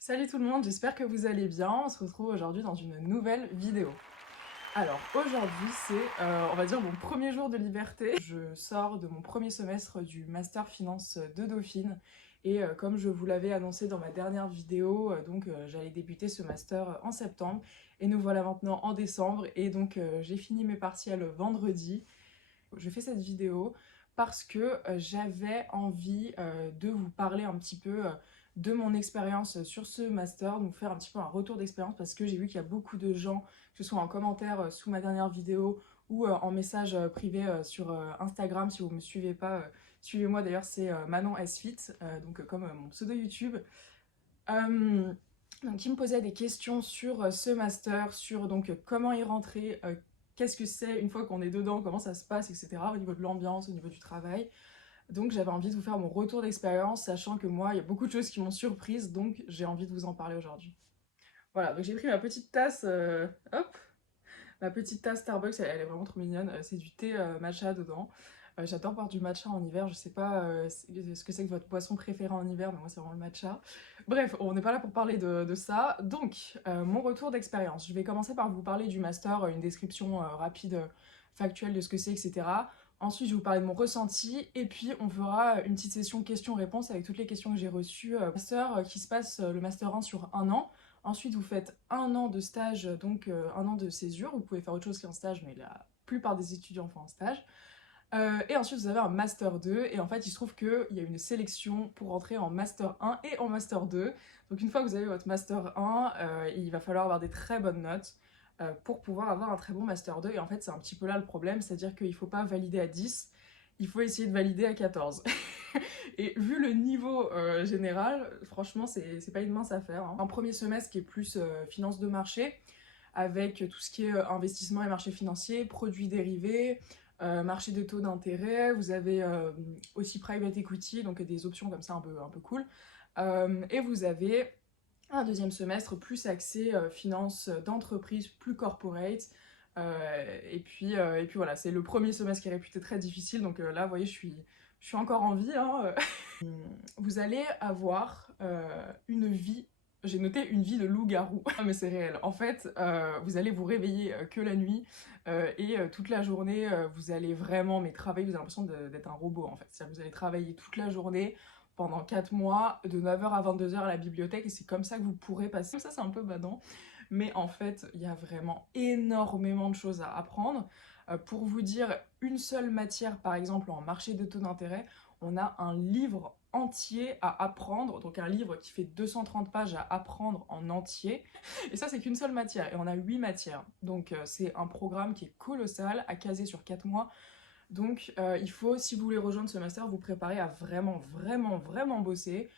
Salut tout le monde, j'espère que vous allez bien. On se retrouve aujourd'hui dans une nouvelle vidéo. Alors aujourd'hui c'est, on va dire, mon premier jour de liberté. Je sors de mon premier semestre du Master Finance de Dauphine et comme je vous l'avais annoncé dans ma dernière vidéo, j'allais débuter ce master en septembre et nous voilà maintenant en décembre et j'ai fini mes partiels vendredi. Je fais cette vidéo parce que j'avais envie de vous parler un petit peu de mon expérience sur ce master, donc faire un petit peu un retour d'expérience parce que j'ai vu qu'il y a beaucoup de gens, que ce soit en commentaire sous ma dernière vidéo ou en message privé sur Instagram. Si vous ne me suivez pas, suivez-moi d'ailleurs, c'est Manon Sfit, comme mon pseudo YouTube. Euh, qui me posait des questions sur ce master, sur comment y rentrer, qu'est-ce que c'est une fois qu'on est dedans, comment ça se passe, etc. au niveau de l'ambiance, au niveau du travail. Donc j'avais envie de vous faire mon retour d'expérience, sachant que moi, il y a beaucoup de choses qui m'ont surprise, donc j'ai envie de vous en parler aujourd'hui. Voilà, donc j'ai pris ma petite tasse, hop, ma petite tasse Starbucks, elle est vraiment trop mignonne, c'est du thé matcha dedans. J'adore boire du matcha en hiver, je sais pas ce que c'est que votre boisson préférée en hiver, mais moi c'est vraiment le matcha. Bref, on n'est pas là pour parler de ça. Mon retour d'expérience. Je vais commencer par vous parler du master, une description rapide, factuelle de ce que c'est, etc. Ensuite, je vais vous parler de mon ressenti, et puis on fera une petite session questions-réponses avec toutes les questions que j'ai reçues. Master qui se passe le master 1 sur un an. Ensuite, vous faites un an de stage, un an de césure. Vous pouvez faire autre chose qu'un stage, mais la plupart des étudiants font un stage. Et ensuite, vous avez un Master 2. Et en fait, il se trouve qu'il y a une sélection pour rentrer en Master 1 et en Master 2. Donc une fois que vous avez votre Master 1, il va falloir avoir des très bonnes notes pour pouvoir avoir un très bon Master 2. Et en fait, c'est un petit peu là le problème, c'est-à-dire qu'il ne faut pas valider à 10, il faut essayer de valider à 14. Et vu le niveau général, franchement, c'est pas une mince affaire, hein. Un premier semestre qui est plus finance de marché, avec tout ce qui est investissement et marché financier, produits dérivés, marché des taux d'intérêt. Vous avez aussi private equity, donc des options comme ça un peu cool. Et vous avez un deuxième semestre plus axé finance d'entreprise, plus corporate. Et puis voilà, c'est le premier semestre qui est réputé très difficile, donc là, vous voyez, je suis encore en vie, hein. Vous allez avoir une vie, j'ai noté une vie de loup-garou, mais c'est réel. En fait, vous allez vous réveiller que la nuit et toute la journée, vous allez vraiment travailler, vous avez l'impression d'être un robot en fait. C'est-à-dire que vous allez travailler toute la journée pendant 4 mois, de 9h à 22h à la bibliothèque, et c'est comme ça que vous pourrez passer. Ça, c'est un peu badant, mais en fait, il y a vraiment énormément de choses à apprendre. Pour vous dire, une seule matière, par exemple en marché de taux d'intérêt, on a un livre entier à apprendre, donc un livre qui fait 230 pages à apprendre en entier, et ça c'est qu'une seule matière, et on a 8 matières, donc c'est un programme qui est colossal, à caser sur 4 mois, donc il faut, si vous voulez rejoindre ce master, vous préparer à vraiment bosser.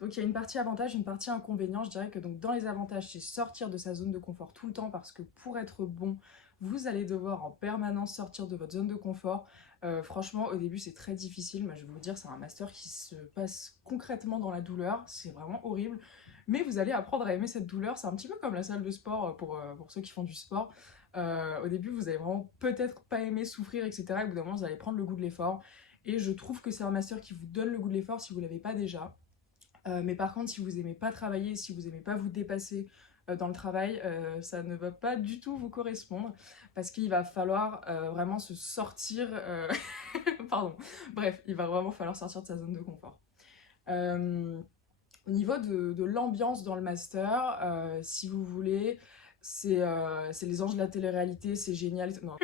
Donc il y a une partie avantage, une partie inconvénient. Je dirais que donc dans les avantages, c'est sortir de sa zone de confort tout le temps, parce que pour être bon, vous allez devoir en permanence sortir de votre zone de confort. Franchement, au début, c'est très difficile. Mais je vais vous dire, c'est un master qui se passe concrètement dans la douleur. C'est vraiment horrible. Mais vous allez apprendre à aimer cette douleur. C'est un petit peu comme la salle de sport pour ceux qui font du sport. Au début, vous allez vraiment peut-être pas aimer souffrir, etc. Et au bout d'un moment, vous allez prendre le goût de l'effort. Et je trouve que c'est un master qui vous donne le goût de l'effort si vous l'avez pas déjà. Mais par contre, si vous aimez pas travailler, si vous aimez pas vous dépasser dans le travail, ça ne va pas du tout vous correspondre, parce qu'il va falloir vraiment se sortir. Pardon. Bref, il va vraiment falloir sortir de sa zone de confort. Au niveau de l'ambiance dans le master, si vous voulez, c'est les anges de la télé-réalité, c'est génial. Non,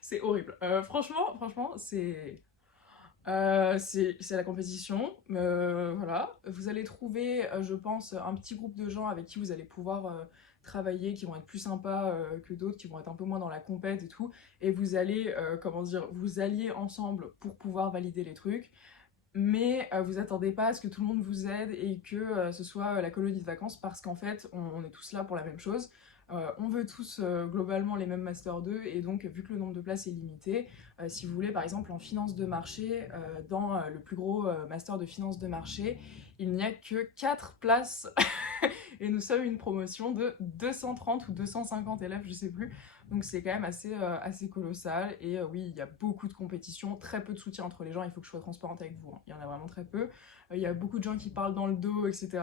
c'est horrible. Franchement, c'est la compétition, voilà. Vous allez trouver, je pense, un petit groupe de gens avec qui vous allez pouvoir travailler, qui vont être plus sympas que d'autres, qui vont être un peu moins dans la compète et tout, et vous allez, vous alliez ensemble pour pouvoir valider les trucs, mais vous attendez pas à ce que tout le monde vous aide et que ce soit la colonie de vacances, parce qu'en fait, on est tous là pour la même chose. On veut tous globalement les mêmes Master 2, et donc vu que le nombre de places est limité, si vous voulez par exemple en finance de marché, dans le plus gros Master de finance de marché, il n'y a que 4 places et nous sommes une promotion de 230 ou 250 élèves, je sais plus, donc c'est quand même assez colossal, et oui, il y a beaucoup de compétition, très peu de soutien entre les gens, il faut que je sois transparente avec vous, hein. Il y en a vraiment très peu, il y a beaucoup de gens qui parlent dans le dos, etc.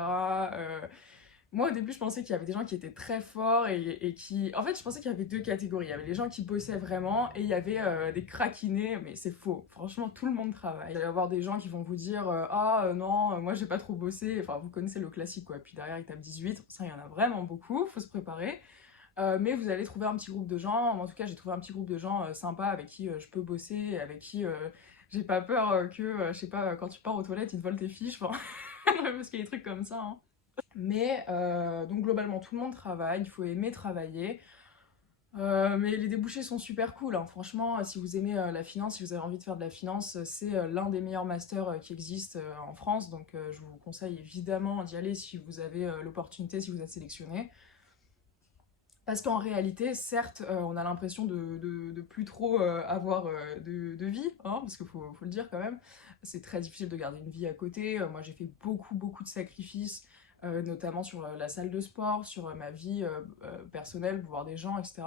Moi, au début, je pensais qu'il y avait des gens qui étaient très forts et qui... En fait, je pensais qu'il y avait deux catégories. Il y avait les gens qui bossaient vraiment et il y avait des craquinés, mais c'est faux. Franchement, tout le monde travaille. Il va y avoir des gens qui vont vous dire ah non, moi j'ai pas trop bossé. Enfin, vous connaissez le classique quoi. Puis derrière, ils tapent 18. Ça, il y en a vraiment beaucoup, faut se préparer. Mais vous allez trouver un petit groupe de gens. En tout cas, j'ai trouvé un petit groupe de gens sympas avec qui je peux bosser, avec qui j'ai pas peur que, je sais pas, quand tu pars aux toilettes, ils te volent tes fiches. Enfin, parce qu'il y a des trucs comme ça. Hein. Mais donc globalement tout le monde travaille, il faut aimer travailler. Mais les débouchés sont super cool, hein. Franchement, si vous aimez la finance, si vous avez envie de faire de la finance, c'est l'un des meilleurs masters qui existent en France. Donc je vous conseille évidemment d'y aller si vous avez l'opportunité, si vous êtes sélectionné. Parce qu'en réalité, certes, on a l'impression de plus trop avoir de vie, hein, parce qu'il faut le dire quand même. C'est très difficile de garder une vie à côté. Moi, j'ai fait beaucoup de sacrifices, notamment sur la salle de sport, sur ma vie personnelle, voir des gens, etc.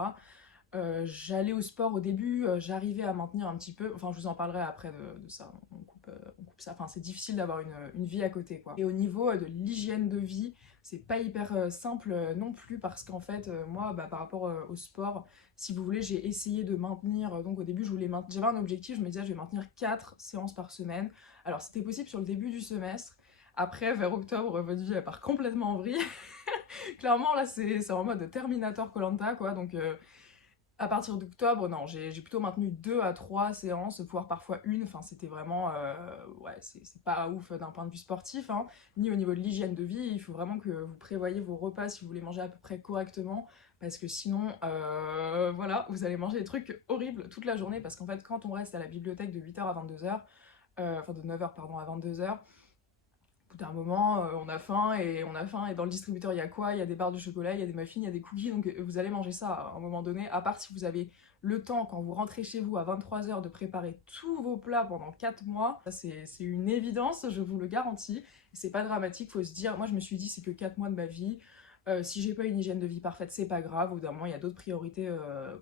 J'allais au sport au début, j'arrivais à maintenir un petit peu, enfin je vous en parlerai après de ça, on coupe ça, enfin c'est difficile d'avoir une vie à côté quoi. Et au niveau de l'hygiène de vie, c'est pas hyper simple non plus parce qu'en fait moi bah, par rapport au sport, si vous voulez j'ai essayé de maintenir, donc au début j'avais un objectif, je me disais je vais maintenir 4 séances par semaine, alors c'était possible sur le début du semestre, après vers octobre votre vie elle part complètement en vrille, clairement là c'est en mode Terminator koh quoi, donc à partir d'octobre, non, j'ai plutôt maintenu 2 à 3 séances, voire parfois une. Enfin, c'était vraiment... ouais, c'est pas ouf d'un point de vue sportif, hein, ni au niveau de l'hygiène de vie. Il faut vraiment que vous prévoyez vos repas si vous voulez manger à peu près correctement, parce que sinon, voilà, vous allez manger des trucs horribles toute la journée, parce qu'en fait, quand on reste à la bibliothèque de 8h à 22h, enfin de 9h, pardon, à 22h, au bout d'un moment, on a faim, et dans le distributeur, il y a quoi? Il y a des barres de chocolat, il y a des muffins, il y a des cookies, donc vous allez manger ça à un moment donné, à part si vous avez le temps, quand vous rentrez chez vous à 23h, de préparer tous vos plats pendant 4 mois, ça c'est une évidence, je vous le garantis, c'est pas dramatique, faut se dire, moi je me suis dit, c'est que 4 mois de ma vie, si j'ai pas une hygiène de vie parfaite, c'est pas grave, au bout d'un moment, il y a d'autres priorités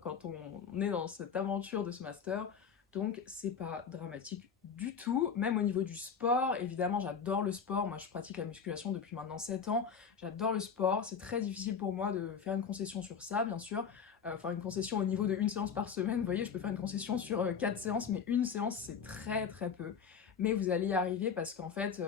quand on est dans cette aventure de ce master, donc c'est pas dramatique du tout, même au niveau du sport, évidemment j'adore le sport, moi je pratique la musculation depuis maintenant 7 ans, j'adore le sport, c'est très difficile pour moi de faire une concession sur ça bien sûr, enfin une concession au niveau de une séance par semaine, vous voyez je peux faire une concession sur 4 séances, mais une séance c'est très peu, mais vous allez y arriver parce qu'en fait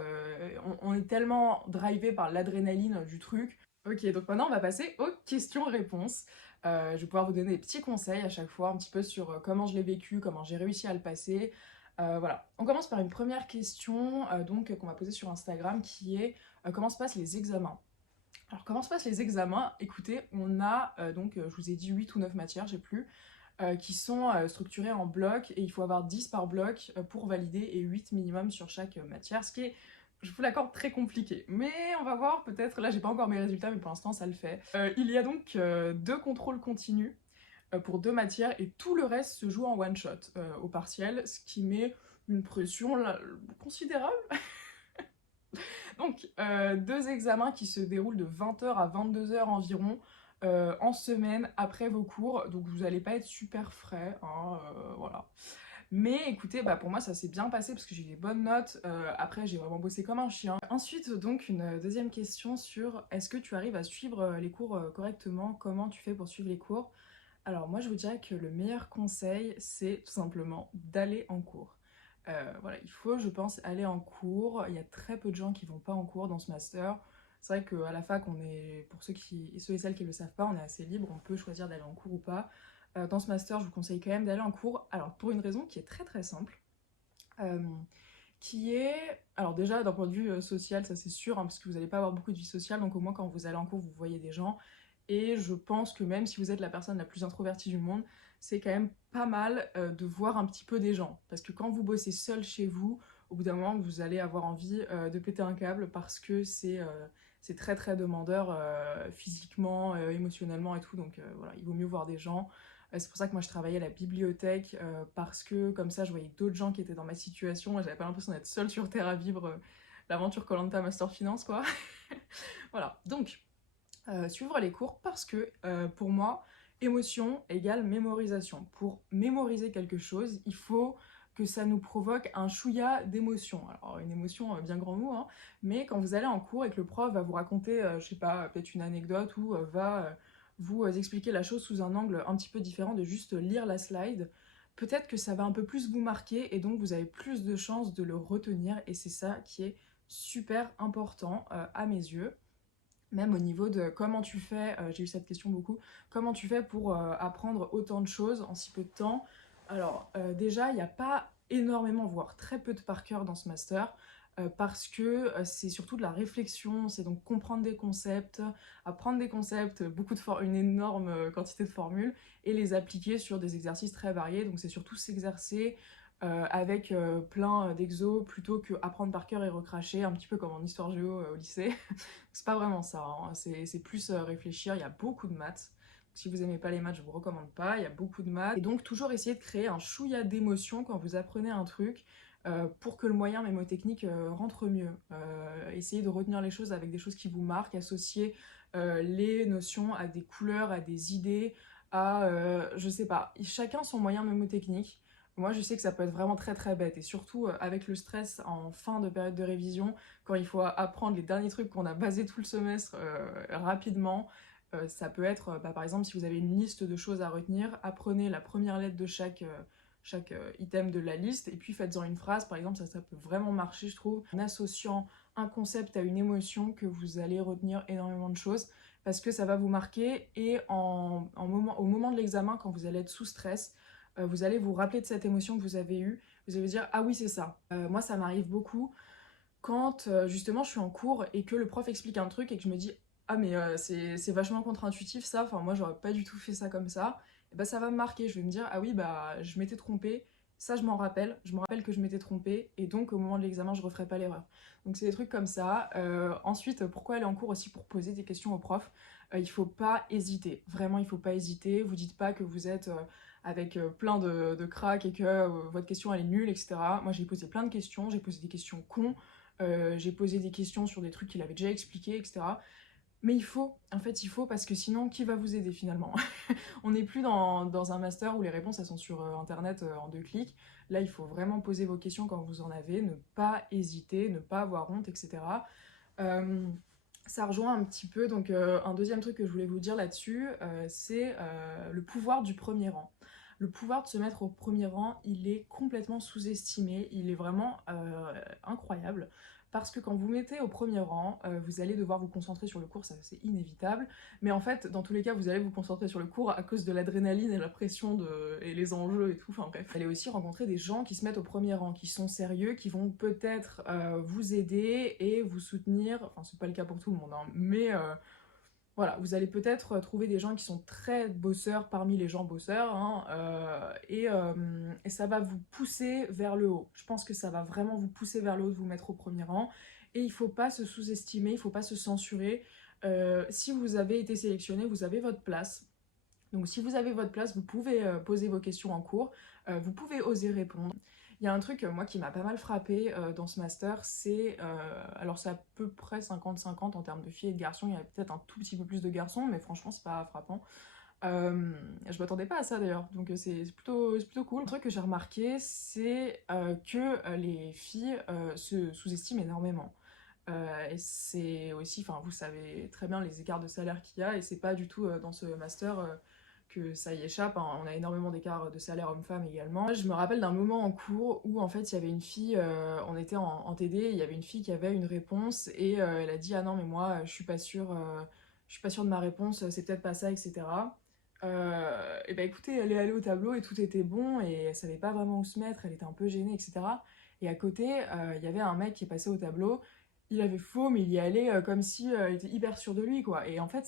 on est tellement drivé par l'adrénaline du truc. Ok, donc maintenant on va passer aux questions-réponses. Je vais pouvoir vous donner des petits conseils à chaque fois, un petit peu sur comment je l'ai vécu, comment j'ai réussi à le passer. Voilà. On commence par une première question donc qu'on m'a posée sur Instagram qui est comment se passent les examens? Alors comment se passent les examens? Écoutez, on a donc, je vous ai dit 8 ou 9 matières, j'ai plus, qui sont structurées en blocs et il faut avoir 10 par bloc pour valider et 8 minimum sur chaque matière, ce qui est, je vous l'accorde, très compliqué. Mais on va voir, peut-être, là j'ai pas encore mes résultats, mais pour l'instant ça le fait. Il y a donc 2 contrôles continus pour 2 matières et tout le reste se joue en one shot au partiel, ce qui met une pression là, considérable. Donc 2 examens qui se déroulent de 20h à 22h environ en semaine après vos cours, donc vous allez pas être super frais, hein, voilà. Mais écoutez, bah pour moi ça s'est bien passé parce que j'ai eu des bonnes notes, après j'ai vraiment bossé comme un chien. Ensuite donc une deuxième question sur est-ce que tu arrives à suivre les cours correctement, comment tu fais pour suivre les cours? Alors moi je vous dirais que le meilleur conseil c'est tout simplement d'aller en cours. Voilà, il faut je pense aller en cours, il y a très peu de gens qui vont pas en cours dans ce master. C'est vrai qu'à la fac, on est, pour ceux et celles qui ne le savent pas, on est assez libre, on peut choisir d'aller en cours ou pas. Dans ce master, je vous conseille quand même d'aller en cours, alors pour une raison qui est très simple, euh, qui est, alors déjà d'un point de vue social, ça c'est sûr, hein, parce que vous n'allez pas avoir beaucoup de vie sociale, donc au moins quand vous allez en cours, vous voyez des gens, et je pense que même si vous êtes la personne la plus introvertie du monde, c'est quand même pas mal de voir un petit peu des gens, parce que quand vous bossez seul chez vous, au bout d'un moment, vous allez avoir envie de péter un câble, parce que c'est très demandeur physiquement, émotionnellement et tout, donc voilà, il vaut mieux voir des gens. C'est pour ça que moi je travaillais à la bibliothèque, parce que comme ça je voyais d'autres gens qui étaient dans ma situation et j'avais pas l'impression d'être seule sur Terre à vivre l'aventure koh Master Finance quoi. Voilà, donc suivre les cours parce que pour moi, émotion égale mémorisation. Pour mémoriser quelque chose, il faut que ça nous provoque un chouïa d'émotion. Alors une émotion, bien grand mot, hein, mais quand vous allez en cours et que le prof va vous raconter, je sais pas, peut-être une anecdote ou va vous expliquer la chose sous un angle un petit peu différent de juste lire la slide, peut-être que ça va un peu plus vous marquer et donc vous avez plus de chances de le retenir et c'est ça qui est super important à mes yeux. Même au niveau de comment tu fais, j'ai eu cette question beaucoup, comment tu fais pour apprendre autant de choses en si peu de temps. Alors déjà, il n'y a pas énormément, voire très peu de par cœur dans ce master, parce que c'est surtout de la réflexion, c'est donc comprendre des concepts, apprendre des concepts, une énorme quantité de formules, et les appliquer sur des exercices très variés, donc c'est surtout s'exercer, avec plein d'exos plutôt que apprendre par cœur et recracher, un petit peu comme en histoire géo au lycée. C'est pas vraiment ça, hein. C'est plus réfléchir, il y a beaucoup de maths. Si vous aimez pas les maths, je vous recommande pas, il y a beaucoup de maths. Et donc toujours essayer de créer un chouïa d'émotion quand vous apprenez un truc pour que le moyen mémotechnique rentre mieux. Essayez de retenir les choses avec des choses qui vous marquent, associer les notions à des couleurs, à des idées, à, je sais pas, chacun son moyen mémotechnique. Moi, je sais que ça peut être vraiment très très bête, et surtout avec le stress en fin de période de révision, quand il faut apprendre les derniers trucs qu'on a basé tout le semestre rapidement, ça peut être, par exemple, si vous avez une liste de choses à retenir, apprenez la première lettre de chaque item de la liste, et puis faites-en une phrase, par exemple, ça peut vraiment marcher, je trouve, en associant un concept à une émotion, que vous allez retenir énormément de choses, parce que ça va vous marquer, et au moment de l'examen, quand vous allez être sous stress, vous allez vous rappeler de cette émotion que vous avez eue, vous allez vous dire ah oui c'est ça. Moi ça m'arrive beaucoup quand justement je suis en cours et que le prof explique un truc et que je me dis ah mais c'est vachement contre-intuitif ça, enfin moi j'aurais pas du tout fait ça comme ça, et bah ça va me marquer, je vais me dire ah oui bah je m'étais trompée, ça je me rappelle que je m'étais trompée et donc au moment de l'examen je referai pas l'erreur. Donc c'est des trucs comme ça. Ensuite pourquoi aller en cours aussi pour poser des questions au prof, il faut pas hésiter, vraiment il faut pas hésiter, vous dites pas que vous êtes avec plein de cracks et que votre question elle est nulle, etc. Moi j'ai posé plein de questions, j'ai posé des questions cons, j'ai posé des questions sur des trucs qu'il avait déjà expliqués, etc. Mais en fait il faut, parce que sinon qui va vous aider finalement? On n'est plus dans un master où les réponses elles sont sur internet en 2 clics. Là il faut vraiment poser vos questions quand vous en avez, ne pas hésiter, ne pas avoir honte, etc. Euh, Ça rejoint un petit peu, donc un deuxième truc que je voulais vous dire là-dessus, c'est le pouvoir du premier rang. Le pouvoir de se mettre au premier rang, il est complètement sous-estimé, il est vraiment incroyable, parce que quand vous mettez au premier rang, vous allez devoir vous concentrer sur le cours, ça c'est inévitable, mais en fait, dans tous les cas, vous allez vous concentrer sur le cours à cause de l'adrénaline et la pression et les enjeux et tout, enfin bref. Vous allez aussi rencontrer des gens qui se mettent au premier rang, qui sont sérieux, qui vont peut-être vous aider et vous soutenir, enfin c'est pas le cas pour tout le monde, hein, mais voilà, vous allez peut-être trouver des gens qui sont très bosseurs parmi les gens bosseurs, hein, et ça va vous pousser vers le haut. Je pense que ça va vraiment vous pousser vers le haut de vous mettre au premier rang, et il faut pas se sous-estimer, il faut pas se censurer. Si vous avez été sélectionné, vous avez votre place. Donc si vous avez votre place, vous pouvez poser vos questions en cours, vous pouvez oser répondre. Il y a un truc, moi, qui m'a pas mal frappé dans ce master, c'est... alors c'est à peu près 50-50 en termes de filles et de garçons, il y a peut-être un tout petit peu plus de garçons, mais franchement c'est pas frappant. Je m'attendais pas à ça d'ailleurs, donc c'est plutôt cool. Un truc que j'ai remarqué, c'est que les filles se sous-estiment énormément. Et c'est aussi, enfin vous savez très bien les écarts de salaire qu'il y a, et c'est pas du tout dans ce master que ça y échappe, hein. On a énormément d'écarts de salaire homme-femme également. Je me rappelle d'un moment en cours où en fait il y avait une fille, on était en TD, il y avait une fille qui avait une réponse et elle a dit ah non mais moi je suis pas sûre de ma réponse, c'est peut-être pas ça, etc. Et bah écoutez, elle est allée au tableau et tout était bon et elle savait pas vraiment où se mettre, elle était un peu gênée, etc. Et à côté, il y avait un mec qui est passé au tableau, il avait faux, mais il y allait comme si il était hyper sûr de lui, quoi. Et en fait,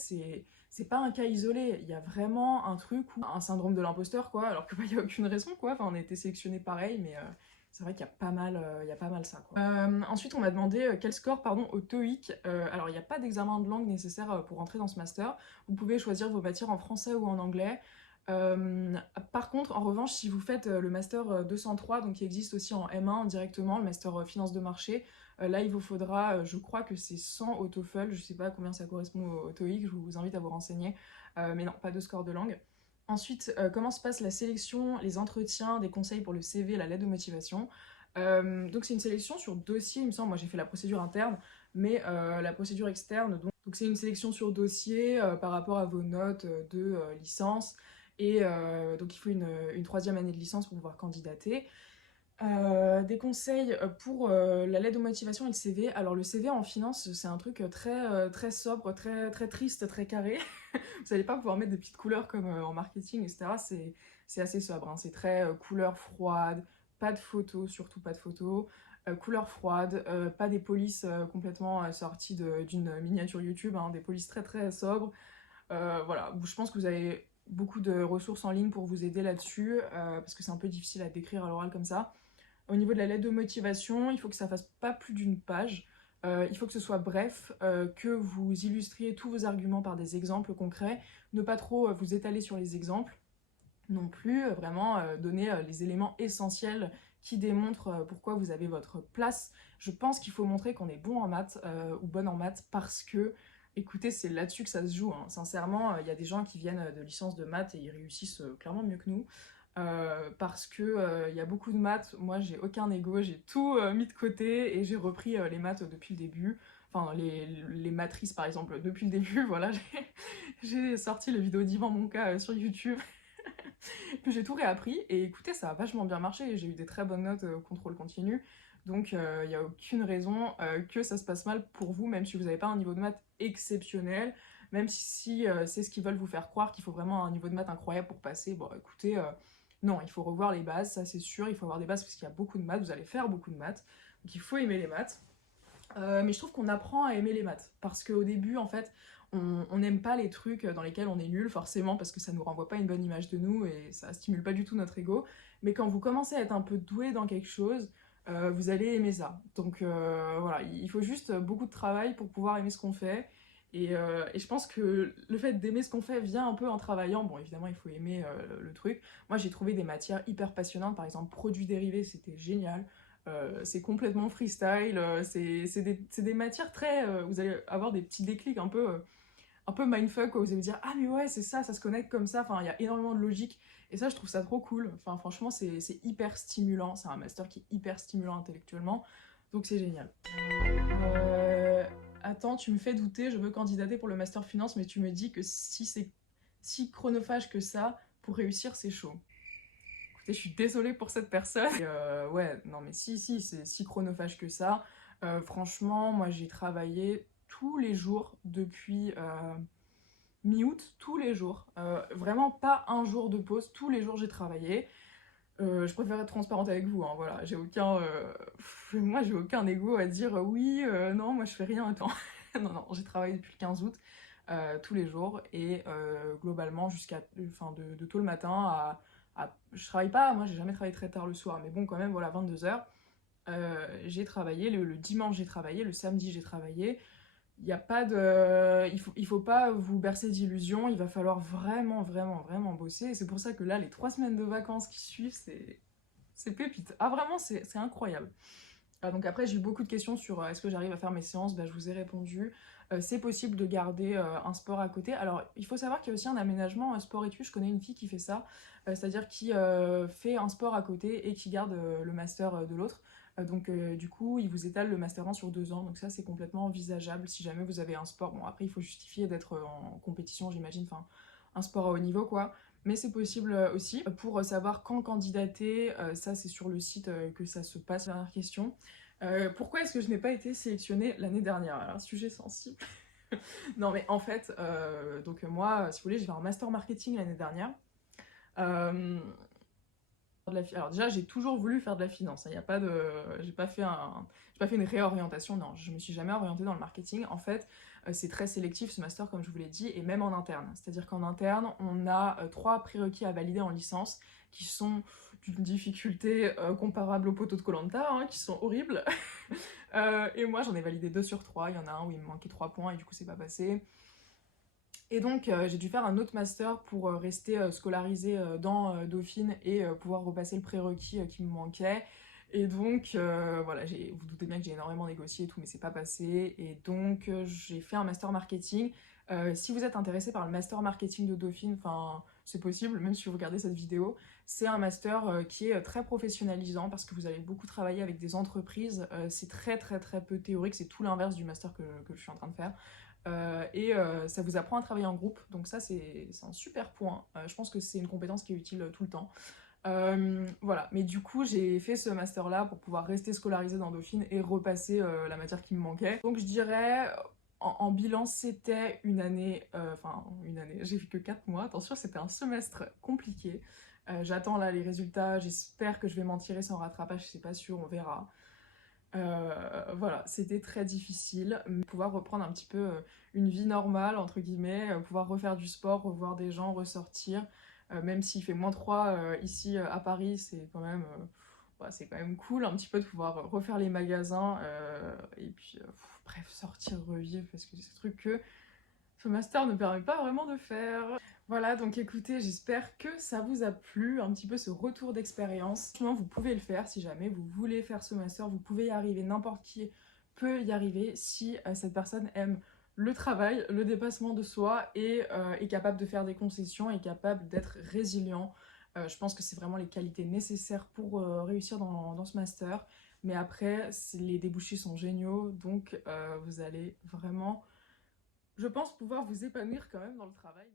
c'est pas un cas isolé, il y a vraiment un truc où un syndrome de l'imposteur, quoi, alors que bah, il y a aucune raison, quoi. Enfin, on a été sélectionnés pareil, mais c'est vrai qu'il y a il y a pas mal ça, quoi. Ensuite, on m'a demandé quel score, pardon, au TOEIC. Alors, il n'y a pas d'examen de langue nécessaire pour entrer dans ce master. Vous pouvez choisir vos matières en français ou en anglais. Par contre, en revanche, si vous faites le master 203, donc qui existe aussi en M1 directement, le master finance de marché, là il vous faudra, je crois que c'est 100 au TOEFL, je sais pas combien ça correspond au TOEIC, je vous invite à vous renseigner, mais non, pas de score de langue. Ensuite, comment se passe la sélection, les entretiens, des conseils pour le CV, la lettre de motivation. Donc c'est une sélection sur dossier, il me semble. Moi j'ai fait la procédure interne, mais la procédure externe, donc c'est une sélection sur dossier par rapport à vos notes de licence. Et donc il faut une troisième année de licence pour pouvoir candidater. Des conseils pour la lettre de motivation et le CV. Alors le CV en finance, c'est un truc très sobre, très triste, très carré. Vous n'allez pas pouvoir mettre des petites couleurs comme en marketing, etc. C'est assez sobre, hein. C'est très couleur froide, pas de photos, surtout pas de photos. Couleur froide, pas des polices complètement sorties d'une miniature YouTube, hein, des polices très sobres. Voilà, je pense que vous avez beaucoup de ressources en ligne pour vous aider là-dessus, parce que c'est un peu difficile à décrire à l'oral comme ça. Au niveau de la lettre de motivation, il faut que ça fasse pas plus d'une page. Il faut que ce soit bref, que vous illustriez tous vos arguments par des exemples concrets, ne pas trop vous étaler sur les exemples non plus, vraiment donner les éléments essentiels qui démontrent pourquoi vous avez votre place. Je pense qu'il faut montrer qu'on est bon en maths ou bonne en maths parce que, écoutez, c'est là-dessus que ça se joue, hein. Sincèrement, il y a des gens qui viennent de licence de maths et ils réussissent clairement mieux que nous. Parce que il y a beaucoup de maths, moi j'ai aucun ego, j'ai tout mis de côté et j'ai repris les maths depuis le début. Enfin, les matrices par exemple, depuis le début, voilà, j'ai sorti le vidéo d'Yvan Monca sur YouTube. Puis j'ai tout réappris et écoutez, ça a vachement bien marché. J'ai eu des très bonnes notes au contrôle continu. Donc il n'y a aucune raison que ça se passe mal pour vous, même si vous n'avez pas un niveau de maths exceptionnel, même si c'est ce qu'ils veulent vous faire croire qu'il faut vraiment un niveau de maths incroyable pour passer. Bon, écoutez, non, il faut revoir les bases, ça c'est sûr, il faut avoir des bases parce qu'il y a beaucoup de maths, vous allez faire beaucoup de maths, donc il faut aimer les maths. Mais je trouve qu'on apprend à aimer les maths, parce qu'au début, en fait, on n'aime pas les trucs dans lesquels on est nul, forcément, parce que ça nous renvoie pas une bonne image de nous et ça stimule pas du tout notre ego. Mais quand vous commencez à être un peu doué dans quelque chose, vous allez aimer ça. Donc voilà, il faut juste beaucoup de travail pour pouvoir aimer ce qu'on fait. Et je pense que le fait d'aimer ce qu'on fait vient un peu en travaillant. Bon, évidemment, il faut aimer le truc. Moi, j'ai trouvé des matières hyper passionnantes. Par exemple, produits dérivés, c'était génial. C'est complètement freestyle, c'est des matières très... vous allez avoir des petits déclics un peu mindfuck, quoi. Vous allez vous dire « Ah mais ouais, c'est ça, ça se connecte comme ça », enfin il y a énormément de logique, et ça je trouve ça trop cool. Enfin franchement c'est hyper stimulant, c'est un master qui est hyper stimulant intellectuellement, donc c'est génial. Euh, Attends, tu me fais douter, je veux candidater pour le master finance, mais tu me dis que si c'est si chronophage que ça, pour réussir c'est chaud. Écoutez, je suis désolée pour cette personne. Et ouais, non mais si, c'est si chronophage que ça. Franchement, moi j'ai travaillé tous les jours depuis mi-août, tous les jours. Vraiment pas un jour de pause, tous les jours j'ai travaillé. Je préfère être transparente avec vous, hein, voilà. Moi j'ai aucun ego à dire oui, non, moi je fais rien, attends. Non, j'ai travaillé depuis le 15 août. Tous les jours et globalement jusqu'à enfin de tôt le matin je travaille pas, moi j'ai jamais travaillé très tard le soir, mais bon quand même voilà 22h. J'ai travaillé le dimanche, j'ai travaillé le samedi, j'ai travaillé. Il y a pas de il faut pas vous bercer d'illusions, il va falloir vraiment bosser, et c'est pour ça que là les 3 semaines de vacances qui suivent, c'est pépite. Ah vraiment c'est incroyable. Donc après j'ai eu beaucoup de questions sur est-ce que j'arrive à faire mes séances, bah, je vous ai répondu. C'est possible de garder un sport à côté. Alors il faut savoir qu'il y a aussi un aménagement sport-études, je connais une fille qui fait ça, c'est-à-dire qui fait un sport à côté et qui garde le master de l'autre. Donc du coup il vous étale le master 1 sur 2 ans, donc ça c'est complètement envisageable si jamais vous avez un sport. Bon après il faut justifier d'être en compétition j'imagine, enfin un sport à haut niveau quoi. Mais c'est possible aussi. Pour savoir quand candidater, ça c'est sur le site que ça se passe. Dernière question. Pourquoi est-ce que je n'ai pas été sélectionnée l'année dernière? Alors, sujet sensible. Non, mais en fait, donc moi, si vous voulez, j'ai fait un master marketing l'année dernière. Euh, alors déjà, j'ai toujours voulu faire de la finance. Il y a pas de, j'ai pas fait une réorientation. Non, je me suis jamais orientée dans le marketing. En fait, c'est très sélectif ce master, comme je vous l'ai dit, et même en interne. C'est-à-dire qu'en interne, on a 3 prérequis à valider en licence, qui sont d'une difficulté comparable au poteau de koh, hein, qui sont horribles. Et moi, j'en ai validé 2 sur 3. Il y en a un où il me manquait 3 points et du coup, c'est pas passé. Et donc j'ai dû faire un autre master pour rester scolarisée dans Dauphine et pouvoir repasser le prérequis qui me manquait. Et donc, voilà, vous vous doutez bien que j'ai énormément négocié et tout, mais c'est pas passé. Et donc, j'ai fait un master marketing. Si vous êtes intéressé par le master marketing de Dauphine, enfin, c'est possible, même si vous regardez cette vidéo. C'est un master qui est très professionnalisant parce que vous allez beaucoup travailler avec des entreprises. C'est très très très peu théorique, c'est tout l'inverse du master que je suis en train de faire. Ça vous apprend à travailler en groupe, donc ça c'est un super point. Je pense que c'est une compétence qui est utile tout le temps. Voilà, mais du coup j'ai fait ce master là pour pouvoir rester scolarisée dans Dauphine et repasser la matière qui me manquait. Donc je dirais en bilan c'était une année, enfin une année, j'ai fait que 4 mois, attention c'était un semestre compliqué. J'attends là les résultats, j'espère que je vais m'en tirer sans rattrapage, c'est pas sûr, on verra. Voilà, c'était très difficile. Pouvoir reprendre un petit peu une vie normale, entre guillemets, pouvoir refaire du sport, revoir des gens, ressortir. Même s'il fait -3 ici à Paris, c'est quand même cool un petit peu de pouvoir refaire les magasins et puis bref, sortir, revivre, parce que c'est ce truc que ce master ne permet pas vraiment de faire. Voilà, donc écoutez, j'espère que ça vous a plu, un petit peu ce retour d'expérience. Franchement, vous pouvez le faire si jamais vous voulez faire ce master, vous pouvez y arriver, n'importe qui peut y arriver si cette personne aime le travail, le dépassement de soi et est capable de faire des concessions, est capable d'être résilient. Je pense que c'est vraiment les qualités nécessaires pour réussir dans ce master. Mais après, les débouchés sont géniaux, donc vous allez vraiment, je pense, pouvoir vous épanouir quand même dans le travail.